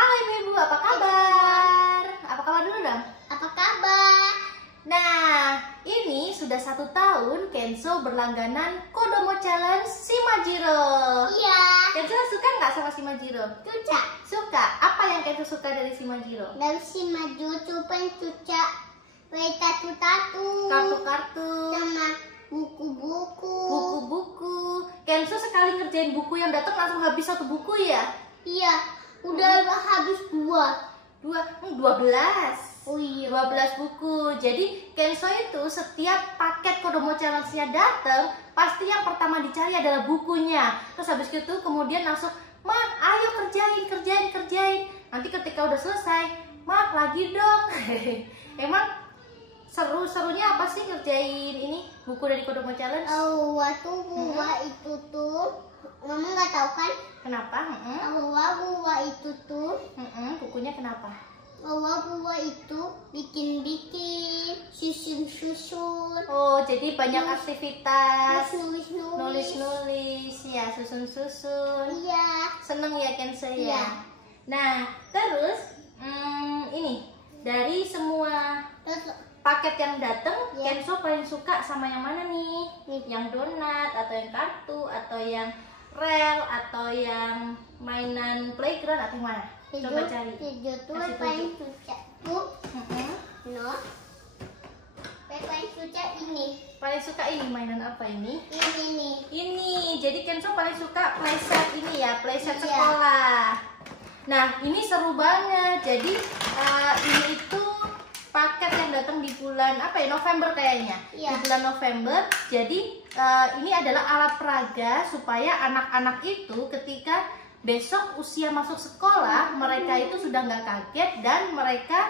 Halo ibu-ibu, apa kabar? Apa kabar dulu dong? Apa kabar? Nah, ini sudah 1 tahun Kenzo berlangganan Kodomo Challenge Shimajiro. Iya. Kenzo suka nggak sama Shimajiro? Cuca. Suka. Apa yang Kenzo suka dari Shimajiro? Dari Shimajiro cupan cuca. Tatu-tatu. Kartu-kartu. Sama buku-buku. Buku-buku. Kenzo sekali ngerjain buku yang datang langsung habis 1 buku ya? Iya. Udah habis 2. 12. Oh iya. 12 buku. Jadi Kenzo itu setiap paket Kodomo Challenge-nya datang, pasti yang pertama dicari adalah bukunya. Terus habis itu kemudian langsung, "Ma, ayo kerjain. Nanti ketika udah selesai, "Ma, lagi dong." Emang serunya apa sih ngerjain ini buku dari Kodomo Challenge? Waktu buah itu tuh, Mama nggak tahu kan? Kenapa? Buah itu tuh, Bukunya kenapa? buah itu bikin-bikin, susun-susun. Oh, jadi banyak aktivitas. Nulis-nulis. Ya, susun-susun. Iya. Seneng ya Kenzo ya? Iya. Nah, terus ini dari semua Terus paket yang datang, Iya. Kenzo paling suka sama yang mana nih? Nih. Yang donat atau yang kartu atau yang rel atau yang mainan playground atau yang mana? Coba cari. Hijau tuh Kasih paling suka tuh, Mm-mm. paling suka ini. Paling suka ini mainan apa ini? Ini nih. Ini, jadi Kenzo paling suka playset ini ya, playset Iya. sekolah. Nah, ini seru banget. Jadi ini itu paket yang datang di bulan apa ya? November kayaknya. Iya. Di bulan November. Jadi ini adalah alat peraga supaya anak-anak itu ketika besok usia masuk sekolah, mereka itu sudah nggak kaget dan mereka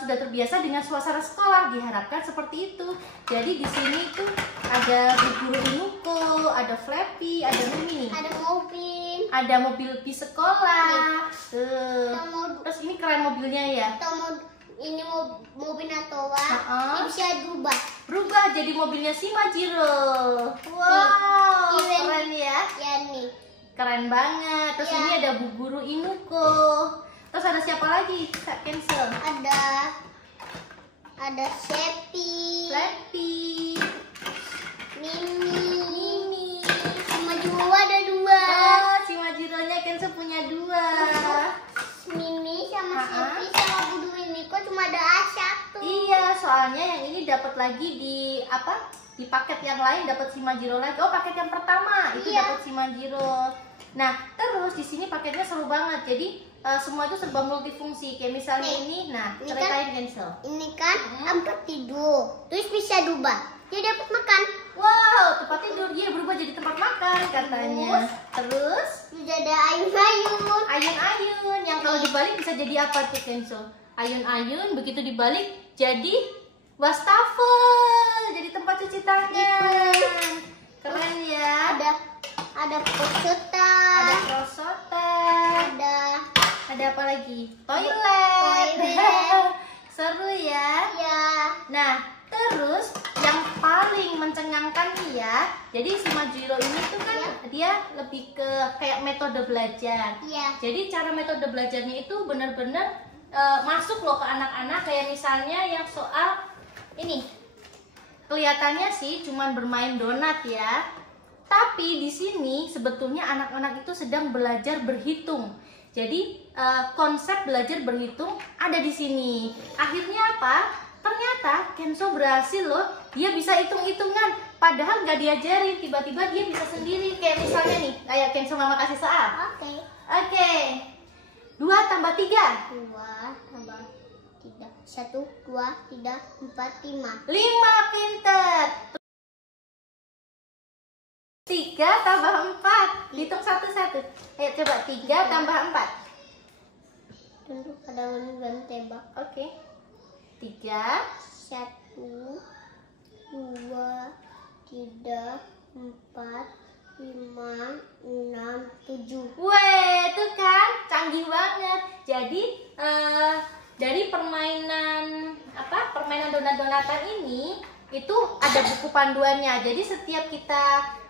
sudah terbiasa dengan suasana sekolah. Diharapkan seperti itu. Jadi di sini tuh ada guru Inuko, ada Flappy, ada Mimi nih. Ada mobil bis sekolah. Tuh. Terus ini keren mobilnya ya. Ini mobil Natowa, Ha-ha. ini bisa Berubah jadi mobilnya Shimajiro. Wow, Nih. keren ya. ya nih. Keren banget. Terus Ya. ini ada Bu Guru Inuko. Terus ada siapa lagi? Kak Kenzo. Ada Seppi, Flappy, Mimi, Mimi. sama Juwa ada 2. Oh, Shimajironya Kenzo punya 2. Mimi sama Ha-ha. Seppi sama Budu Mimi kok cuma ada 1. Iya, soalnya yang ini dapat lagi di apa? Di paket yang lain dapat Shimajiro lagi. Oh, paket yang pertama itu Iya. dapat Shimajiro. Nah, terus di sini paketnya seru banget. Jadi semua itu serba multifungsi. Kayak misalnya Nih, ini, nah ini ceritain Kenzo. Ini kan tempat tidur, terus bisa diubah. Dia dapat makan. Wow, tempat tidur dia berubah jadi tempat makan katanya. Terus Bisa ada ayun-ayun. ayun-ayun yang kalau dibalik bisa jadi apa tuh Kenzo? Ayun-ayun begitu dibalik jadi wastafel, jadi tempat cuci tangan. Keren ya. Ada peserta. Ada prosotan. Ada apa lagi? Toilet. Seru ya. Ya. Nah, terus yang paling mencengangkan nih ya. Jadi Shimajiro ini tuh kan dia lebih ke kayak metode belajar. Iya. Jadi cara metode belajarnya itu benar-benar masuk loh ke anak-anak. Kayak misalnya yang soal ini. Kelihatannya sih cuman bermain donat ya. Tapi di sini sebetulnya anak-anak itu sedang belajar berhitung. Jadi konsep belajar berhitung ada di sini. Akhirnya apa? Ternyata Kenzo berhasil loh. Dia bisa hitung-hitungan. Padahal nggak diajarin. Tiba-tiba dia bisa sendiri. Kayak misalnya nih, kayak Kenzo mama kasih soal. Oke. 2 tambah 3. 2 tambah 3. 1, 2, 3, 4, 5. 5, pinter. 3 tambah 4. Hitung satu-satu. Ayo coba 3 tambah 4. Tunggu ada ban tembak. Oke. 3. 1, 2, 3, 4, 5, 6, 7. Weh, tuh kan canggih banget. Jadi dari permainan permainan donat-donatan ini itu ada buku panduannya. Jadi setiap kita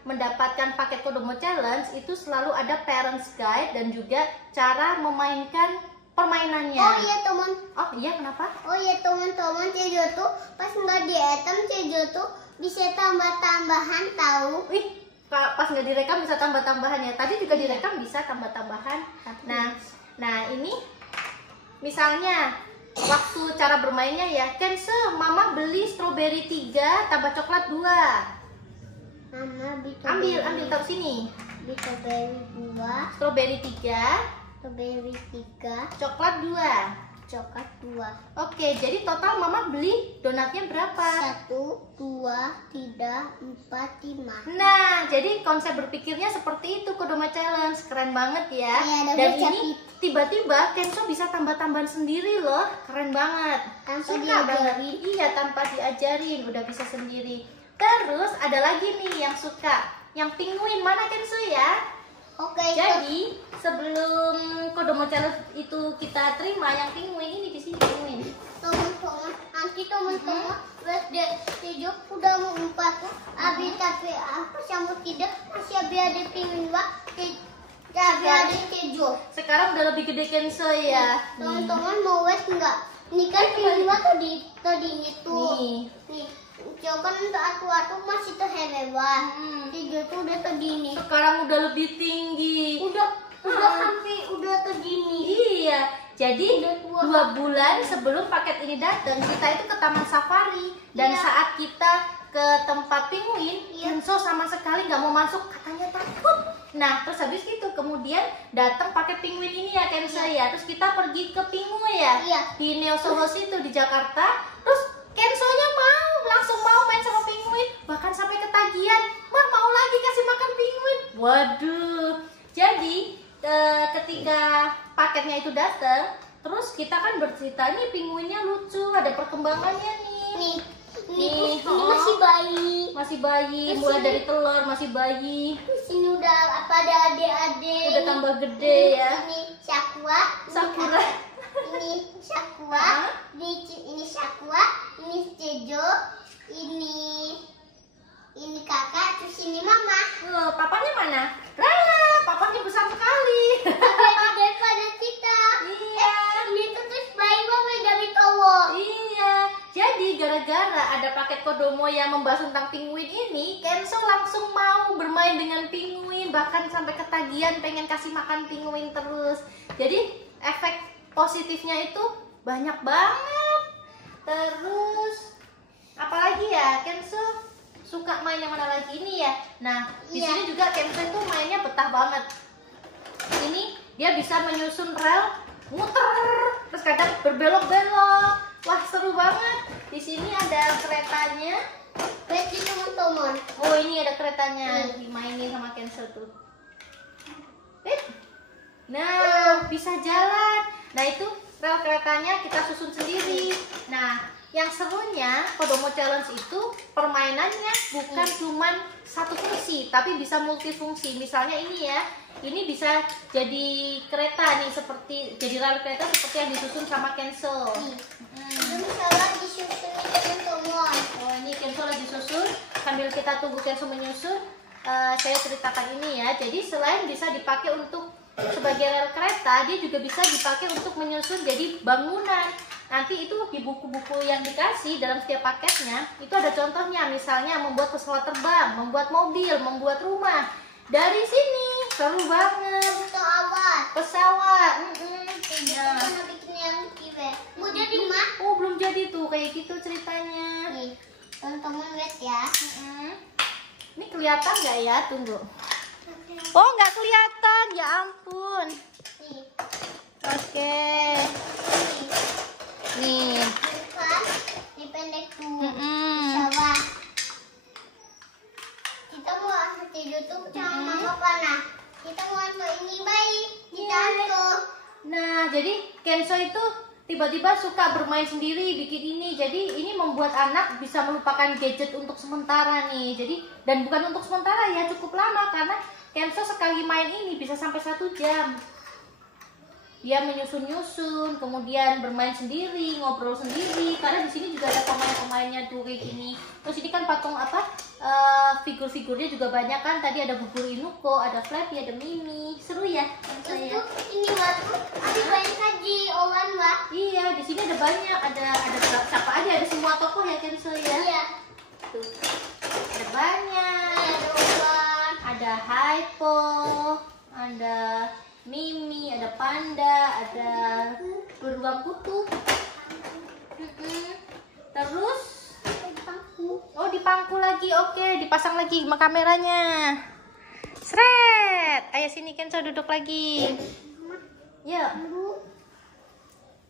mendapatkan paket Kodomo Challenge itu selalu ada parents guide dan juga cara memainkan permainannya. Oh iya teman. Oh iya, kenapa? Oh iya teman-teman, Cejo tuh pas nggak di item Cejo tuh bisa tambah-tambahan tahu. Wih, pas nggak direkam bisa tambah-tambahan ya. Tadi juga direkam bisa tambah-tambahan. Nah ini misalnya waktu cara bermainnya ya, Kenzo, Mama beli strawberry 3 tambah coklat 2. Mama Ambil taruh sini. bisa beli 2, Strawberry 3, strawberry 3, coklat 2. coklat 2. Oke, jadi total Mama beli donatnya berapa? 1, 2, 3, 4, 5. Nah, jadi konsep berpikirnya seperti itu Kodomo Challenge. Keren banget ya. Iya, ada Dan baca ini tiba-tiba Kenzo bisa tambah-tambahan sendiri loh. Keren banget. Tanpa Suka diajarin. banget. Iya, tanpa diajarin, udah bisa sendiri. Terus ada lagi nih yang suka, yang penguin. Mana Kenzo ya? Oke, Jadi sebelum Kodomo Challenge itu kita terima, yang penguin ini di sini penguin. teman-teman, nanti teman-teman Cejo udah mau 4 tuh, habis tapi apa sama tidak masih ada pengen tapi ada Cejo. Sekarang udah lebih gede Kenzo ya. Teman-teman mau wes enggak? Ini kan pengen tadi itu. Nih, Cejo kan untuk aku masih terhewan. Cejo tuh udah segini. Sekarang udah lebih tinggi. Udah sampai udah segini. Iya. Jadi Udah 2 bulan sebelum paket ini datang, kita itu ke taman safari. Dan Iya. saat kita ke tempat penguin, Iya. Kenzo sama sekali nggak mau masuk, katanya takut. Nah, terus habis itu kemudian datang paket penguin ini ya Kenzo ya. Terus kita pergi ke penguin ya. Iya. Di Neo Soho itu di Jakarta. Terus Kenzo-nya langsung mau main sama penguin, bahkan sampai ketagihan. Mah, mau lagi kasih makan penguin. Waduh. Jadi ketika paketnya itu datang, terus kita kan bercerita nih penguinnya lucu, ada perkembangannya nih. Ini oh. masih bayi. Masih bayi, mulai dari telur masih bayi, Di sini udah ada adik-adik. udah tambah gede ya. Ini Sakura. Sakura. Ini Sakura. Ini Sakura. Ini Cejo. Ini kakak. Terus ini mama. Papanya mana? Rala, papanya besar sekali. Beda daripada kita. Iya. Ini tuh terus bayi mama dari cowok. Iya, jadi gara-gara ada paket Kodomo yang membahas tentang penguin ini, Kenzo langsung mau bermain dengan penguin, bahkan sampai ketagihan pengen kasih makan penguin terus. Jadi efek positifnya itu banyak banget. Terus apalagi ya, Kenzo suka main yang mana lagi ini ya. Nah, di Iya. sini juga Kenzo itu mainnya betah banget. Ini dia bisa menyusun rel, muter, terus kadang berbelok-belok. Wah, seru banget. Di sini ada keretanya. Lihat di teman-teman. Oh, ini ada keretanya. Dimainin sama Kenzo tuh. Nah, bisa jalan. Nah, itu rel keretanya kita susun sendiri. Nah, yang serunya Kodomo Challenge itu permainannya bukan cuman satu fungsi, tapi bisa multifungsi. Misalnya ini ya, ini bisa jadi kereta nih, seperti jadi rel kereta seperti yang disusun sama Kenzo. Itu misalnya disusun teman-teman. Oh, ini Kenzo lagi susun. Sambil kita tunggu Kenzo menyusun, saya ceritakan ini ya. Jadi selain bisa dipakai untuk sebagai rel kereta, dia juga bisa dipakai untuk menyusun jadi bangunan. Nanti itu di buku-buku yang dikasih dalam setiap paketnya, itu ada contohnya, misalnya membuat pesawat terbang, membuat mobil, membuat rumah. Dari sini, seru banget. Pesawat. Nah, karena bikin yang kira. Mau jadi mah? Oh, belum jadi tuh, kayak gitu ceritanya. Nih, teman-teman lihat ya. Ini kelihatan nggak ya? Tunggu. Oh, nggak kelihatan, ya ampun. Nih, Oke. Nih. bukan. Ini pendek tuh. Mm-mm. Pesawat. Kita mau tidur tuh sama mama panah. Kita mau anto ini bayi. Kita anto. Nah, jadi Kenzo itu tiba-tiba suka bermain sendiri, bikin ini. Jadi ini membuat anak bisa melupakan gadget untuk sementara nih. Jadi, dan bukan untuk sementara ya, cukup lama karena Kenzo sekali main ini bisa sampai 1 jam. Dia menyusun-nyusun, kemudian bermain sendiri, ngobrol sendiri. Karena di sini juga ada pemain-pemainnya tuh kayak gini. Terus ini kan patung apa? figur-figurnya juga banyak kan. Tadi ada Bu Guru Inuko, ada Flappy, ada Mimi. Seru ya? Terus tuh ini waktu ada banyak lagi Owan Wah. Iya, di sini ada banyak. Ada siapa aja? Ada semua tokoh ya Kenzo ya. Iya. Tuh. Ada banyak. Ada Owan. Ada Hypo, ada Mimi, ada Panda, ada beruang kutub. Terus oh dipangku lagi, oke dipasang lagi sama kameranya. Sret, ayo sini Kenzo duduk lagi. Yuk,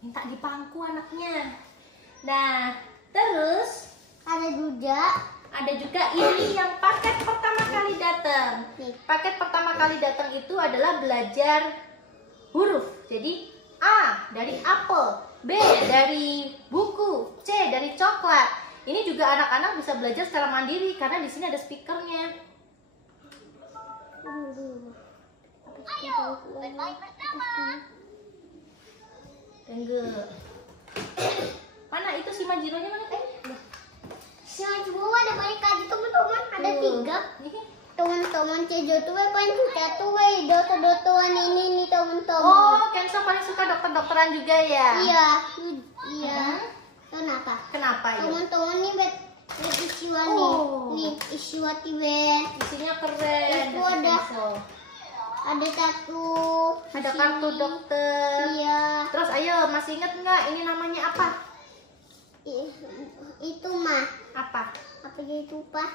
minta dipangku anaknya. Nah, terus ada juga ini yang paket pertama kali datang. Paket pertama kali datang itu adalah belajar huruf. Jadi A dari apel, B dari buku, C dari coklat. Ini juga anak-anak bisa belajar secara mandiri karena di sini ada speakernya. Ayo, bermain bersama. Enggak. Mana itu si Majironya mana? Semua ada banyak lagi teman-teman. Ada 3. Teman-teman Cejo tuh paling suka tuh dokter-dokteran ini nih teman-teman. Oh, Kenzo paling suka dokter-dokteran juga ya? Iya. Kenapa? Kenapa ya? Teman-teman nih bet isiwa nih. Nih isiwa tiben. Isinya keren. Itu ada satu. Ada kartu dokter. Iya. Terus ayo masih inget nggak ini namanya apa? Itu mah. Apa? Apa itu pak?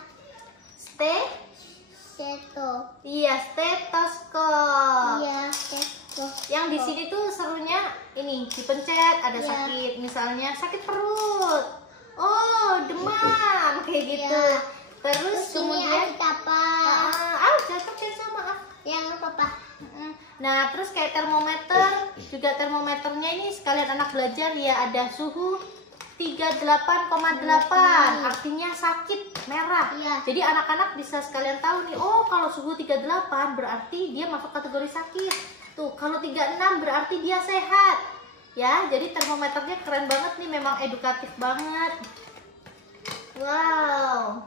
Seto. Iya, stetoskop. Iya, seto. Yang di sini tuh serunya ini dipencet ada sakit, misalnya sakit perut. Oh, demam kayak gitu. Iya. Terus kemudian apa? jatuh Kenzo maaf. Yang apa? Nah, terus kayak termometer, juga termometernya ini sekalian anak belajar ya ada suhu 38,8, artinya sakit, merah. Iya. Jadi anak-anak bisa sekalian tahu nih, oh kalau suhu 38 berarti dia masuk kategori sakit. Tuh, kalau 36 berarti dia sehat. Ya, jadi termometernya keren banget nih, memang edukatif banget. Wow.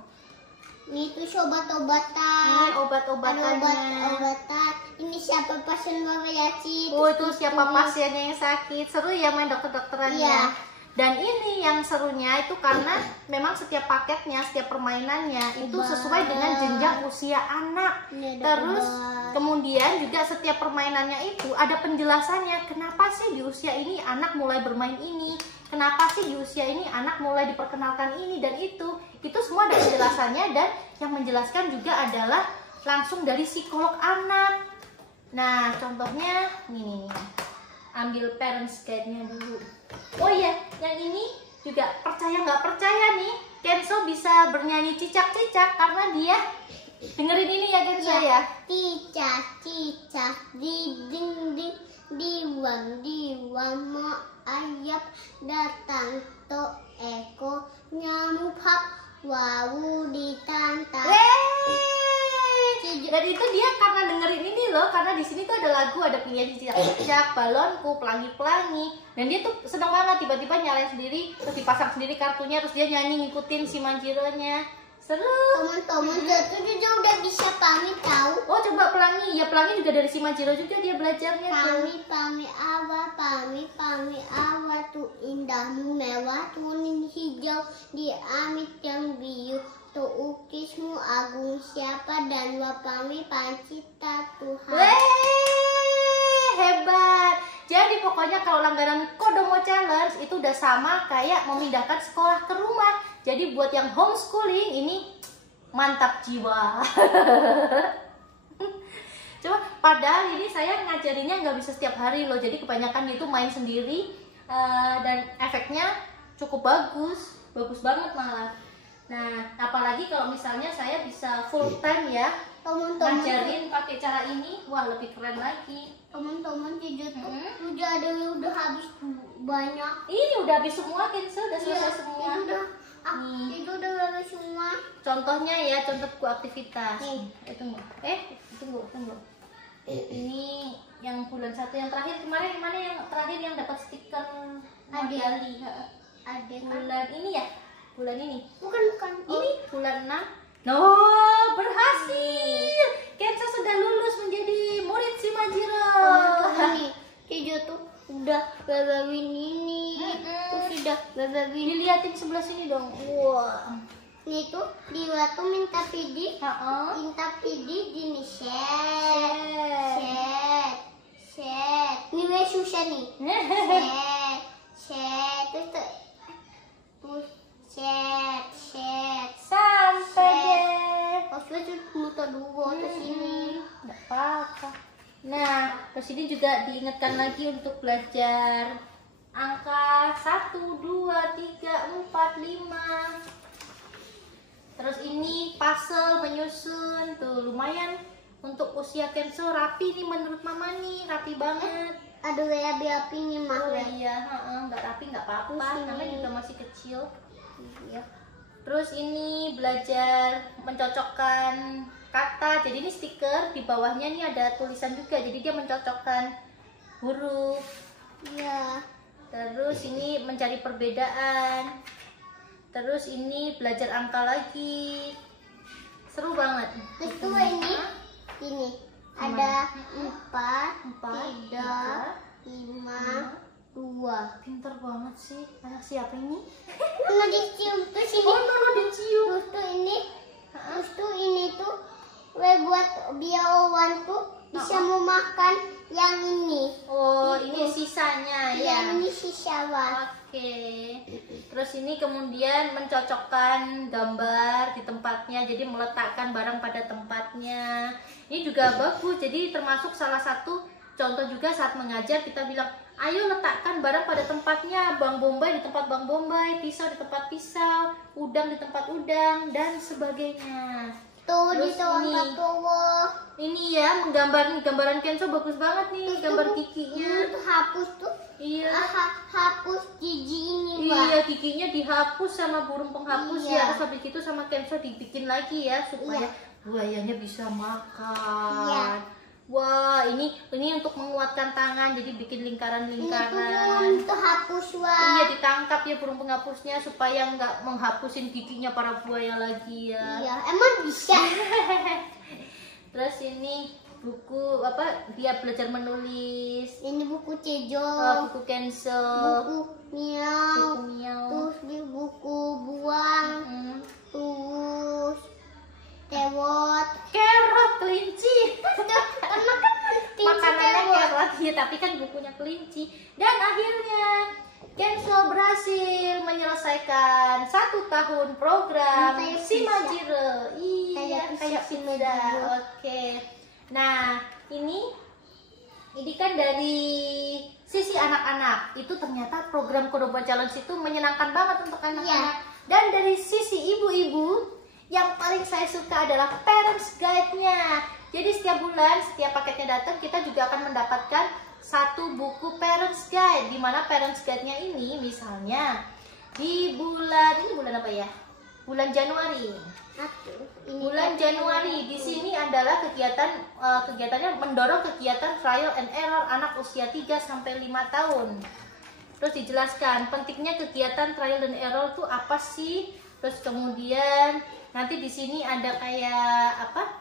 Ini tuh obat-obatan. Ini obat-obatannya. Obat-obatan. Ini siapa pasien Bapak Yasin? Oh, itu siapa pasiennya yang sakit. Seru ya main dokter-dokterannya. Iya. Dan ini yang serunya itu karena memang setiap paketnya, setiap permainannya itu sesuai dengan jenjang usia anak. Terus kemudian juga setiap permainannya itu ada penjelasannya. Kenapa sih di usia ini anak mulai bermain ini? Kenapa sih di usia ini anak mulai diperkenalkan ini dan itu? Itu semua ada penjelasannya dan yang menjelaskan juga adalah langsung dari psikolog anak. Nah, contohnya nih. Ambil parents guide-nya dulu. Oh iya, yang ini juga percaya nggak percaya nih, Kenzo bisa bernyanyi cicak-cicak karena dia dengerin ini ya Kenzo ya. Cicak-cicak di ding-ding diwang mau ayap datang to eko nyamuk hap wawu ditantang. Dan itu dia karena dengerin ini loh, karena di sini tuh ada lagu, ada penyanyi cicak-cicak, balonku, pelangi-pelangi, dan dia tuh seneng banget tiba-tiba nyalain sendiri, terus dipasang sendiri kartunya, terus dia nyanyi ngikutin si Manjironya. Seru. Teman-teman jatuh juga udah bisa pamit tahu. Oh coba pelangi, ya pelangi juga dari si Manjiro juga dia belajarnya tuh. Pami awa tuh indahmu mewah tuning hijau di amit yang biru. Tuh ukismu agung siapa dan wapami pancita Tuhan. Weh, hebat. Jadi pokoknya kalau langganan Kodomo Challenge itu udah sama kayak memindahkan sekolah ke rumah. Jadi buat yang homeschooling ini mantap jiwa. Coba padahal ini saya ngajarinnya nggak bisa setiap hari loh. Jadi kebanyakan itu main sendiri dan efeknya cukup bagus banget malah. Nah, apalagi kalau misalnya saya bisa full time ya, ngajarin pakai cara ini, wah lebih keren lagi. Teman-teman jujur tuh udah habis banyak. Ini udah habis semua, Kenzo udah selesai semua. Itu udah habis semua. Contohnya ya, contoh buku aktivitas. Tunggu. Ini yang bulan 1 yang terakhir kemarin, mana yang terakhir yang dapat stiker Modali? Ada Bulan ini ya? Bulan ini? Bukan. Ini bulan 6 Oh, berhasil. Kenzo sudah lulus menjadi murid si Majiro. Ini Cijo tuh udah bebabin ini, terus udah bebabin. Dilihatin sebelah sini dong. Wah. Ini tuh dia tuh minta pidi, Heeh. gini set. Ini wes susah nih. Set, terus set. Sampai deh. Maksudnya tuh muter dulu terus ini. Nggak apa-apa. Nah, terus ini juga diingatkan lagi untuk belajar angka 1, 2, 3, 4, 5. Terus ini puzzle menyusun tuh lumayan untuk usia Kenzo rapi nih menurut mama nih, rapi banget. Ada api nih mah. Oh iya, nggak rapi nggak apa-apa, Terus namanya ini. juga masih kecil. Iya. Terus ini belajar mencocokkan kata. Jadi ini stiker, di bawahnya nih ada tulisan juga. Jadi dia mencocokkan huruf. Iya. Terus ini mencari perbedaan. Terus ini belajar angka lagi. Seru banget. Terus tuh ini ada 4, 3, 5, 2. Pinter banget sih. Anak siapa ini? Nah dicium terus ini. Oh, Nono dicium. Terus tuh ini tuh buat biawan tuh bisa memakan yang ini. Oh, Itu. ini sisanya ya. Yang ini sisa. Oke. Terus ini kemudian mencocokkan gambar di tempatnya, jadi meletakkan barang pada tempatnya. Ini juga bagus. Jadi termasuk salah satu contoh juga saat mengajar kita bilang, ayo letakkan barang pada tempatnya. Bang Bombay di tempat Bang Bombay, pisau di tempat pisau, udang di tempat udang, dan sebagainya. Tuh Terus di tawang tuh. Ini ya, menggambar nih, gambaran Kenzo bagus banget nih, gambar giginya. Tuh hapus tuh. Iya. Hapus gigi ini, Mbak. Iya, giginya dihapus sama burung penghapus Iya. ya. Terus habis itu sama Kenzo dibikin lagi ya supaya buayanya bisa makan. Iya. Wah, ini untuk menguatkan tangan, jadi bikin lingkaran-lingkaran. Ini tuh hapus Iya, ditangkap ya burung penghapusnya supaya nggak menghapusin giginya para buaya lagi ya. Iya, emang bisa. Terus ini buku apa? Dia belajar menulis. Ini buku Cejo. Buku Kenzo. Buku Miau. Buku Miau. Terus di buku Buang. Terus Tewot. Kerot, kelinci. Karena kan Makanannya kerot ya, tapi kan bukunya kelinci. Dan akhirnya Kenzo berhasil menyelesaikan 1 tahun program Kayak si pizza. Majiro. Iya, kayak si pizza. Majiro. Oke. Nah, ini kan dari sisi anak-anak. Itu ternyata program Kodomo Challenge itu menyenangkan banget untuk anak-anak. Dan dari sisi ibu-ibu, yang paling saya suka adalah parents guide-nya. Jadi setiap bulan, setiap paketnya datang, kita juga akan mendapatkan 1 buku parents guide. Di mana parents guide-nya ini misalnya di bulan apa ya? Bulan Januari. Bulan Januari di sini adalah kegiatannya mendorong kegiatan trial and error anak usia 3 sampai 5 tahun. Terus dijelaskan pentingnya kegiatan trial and error itu apa sih? Terus kemudian nanti di sini ada kayak apa?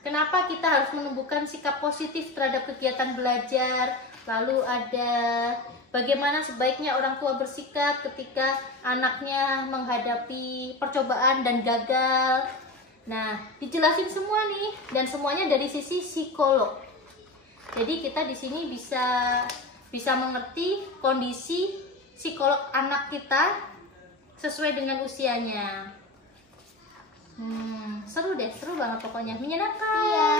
Kenapa kita harus menumbuhkan sikap positif terhadap kegiatan belajar? Lalu ada bagaimana sebaiknya orang tua bersikap ketika anaknya menghadapi percobaan dan gagal. Nah, dijelasin semua nih, dan semuanya dari sisi psikolog. Jadi kita di sini bisa mengerti kondisi psikolog anak kita sesuai dengan usianya. Seru deh, seru banget pokoknya, menyenangkan. Iya.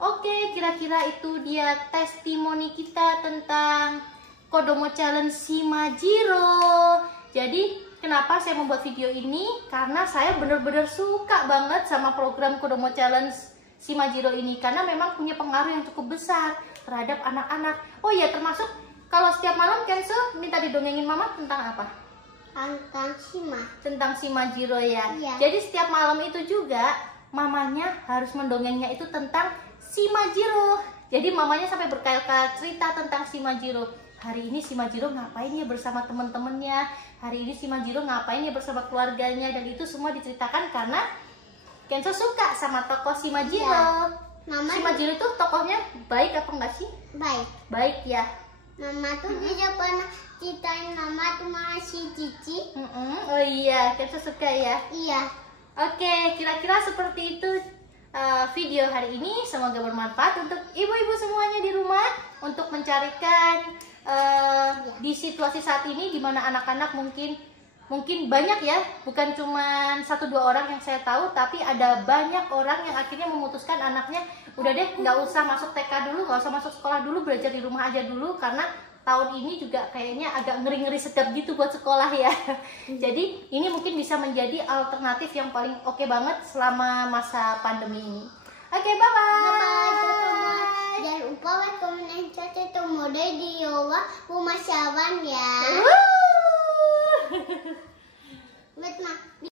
Oke, kira-kira itu dia testimoni kita tentang Kodomo Challenge si Majiro. Jadi kenapa saya membuat video ini? Karena saya benar-benar suka banget sama program Kodomo Challenge si Majiro ini, karena memang punya pengaruh yang cukup besar terhadap anak-anak. Oh iya, termasuk kalau setiap malam Kenzo minta didongengin mama tentang apa? Tentang si Majiro ya. Iya. Jadi setiap malam itu juga mamanya harus mendongengnya itu tentang si Majiro. Jadi mamanya sampai berkali-kali cerita tentang si Majiro. Hari ini si Majiro ngapain ya bersama teman-temannya. Hari ini si Majiro ngapain ya bersama keluarganya. Dan itu semua diceritakan karena Kenzo suka sama tokoh Shimajiro. Ya. Mama Shimajiro itu tokohnya baik apa enggak sih? baik. Baik ya. Mama tuh dia pernah ceritain mama tuh masih Cici. Oh iya, Kenzo suka ya. Iya. Oke, kira-kira seperti itu video hari ini. Semoga bermanfaat untuk ibu-ibu semuanya di rumah untuk mencarikan di situasi saat ini di mana anak-anak mungkin banyak ya, bukan cuma 1-2 orang yang saya tahu, tapi ada banyak orang yang akhirnya memutuskan anaknya udah deh nggak usah masuk TK dulu, nggak usah masuk sekolah dulu, belajar di rumah aja dulu karena tahun ini juga kayaknya agak ngeri-ngeri sedap gitu buat sekolah ya. Jadi ini mungkin bisa menjadi alternatif yang paling oke banget selama masa pandemi ini. Oke, bye-bye. Jangan lupa like, comment, and share itu mode di Yowa Rumah Syawan ya. Woo! Wait, Ma.